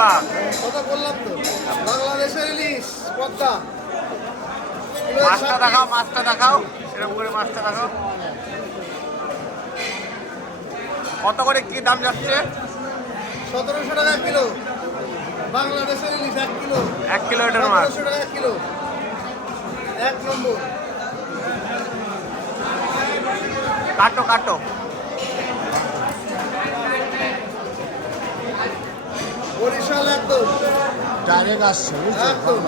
দেবা? কথা বললাম তো, বাংলাদেশের ইলিশ পদ্মা। মাছটা দেখাও, মাছটা দেখাও, সেরকম করে মাছটা দেখাও। কত করে কি দাম যাচ্ছে? 1700 টাকা কিলো বাংলাদেশের ইলিশ, 1 কিলো। 1 কিলো এটার মাছ 1700 টাকা কিলো, 1 নম্বর। কাটো কাটো। বরিশাল একদম ডাইরেক্ট আসছে একদম।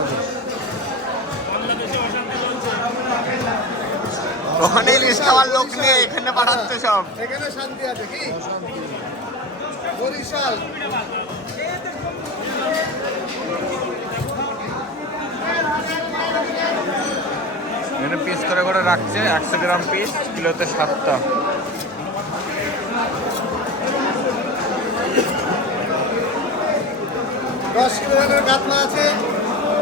ওখানে ইলিশ খাওয়ার লোক নিয়ে এখানে পাঠাচ্ছে সব। এখানে শান্তি আছে কি? বরিশাল এখানে পিস করে করে রাখছে, 100 গ্রাম পিস, কিলোতে 7টা। দশ কিলো কাতলা আছে,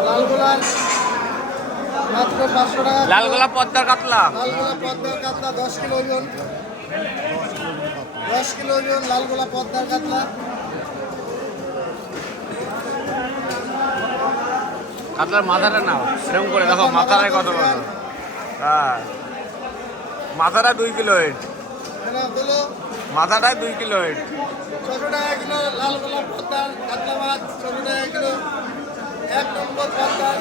লালগোলার মাত্র 500 টাকা। লালগোলা পদ্মার কাতলা, লালগোলা পদ্মার কাতলা 10 কিলো ওজন, 10 কিলো ওজন লালগোলা পদ্মার কাতলা। কাতলার মাথাটা নাও, সেরকম করে দেখো মাথাটাই কত বড়। হ্যাঁ, মাথাটা 2 কিলো ওয়েট, বলো মাথাটাই 2 কিলো ওয়েট। 600 টাকা কিলো লালগোলা পদ্মার কাতলা মাছ, 600 টাকা কিলো, 1 নম্বর পদ্মার।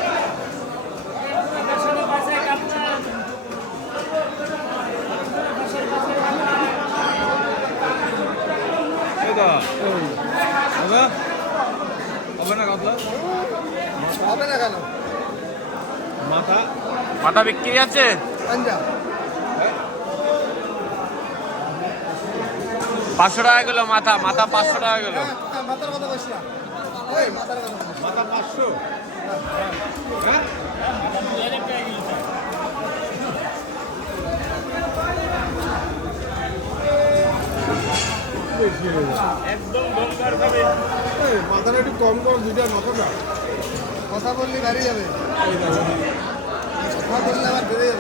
হবে না কাতলা হবে না কেন? মাথা মাথা বিক্রি আছে? পাঞ্জাব 500 টাকা কিলো মাথা, মাথা 500 টাকা কিলো। মাথার কথা বলছি না, ওই মাথার কথা বলছি। মাথা 500 হ্যাঁ একদম দমকার খাবে। মাথাটা একটু কম কর, দুইটা মাথাটা কথা বললে দাঁড়িয়ে যাবে, কথা বললে আবার বেড়ে যাবে।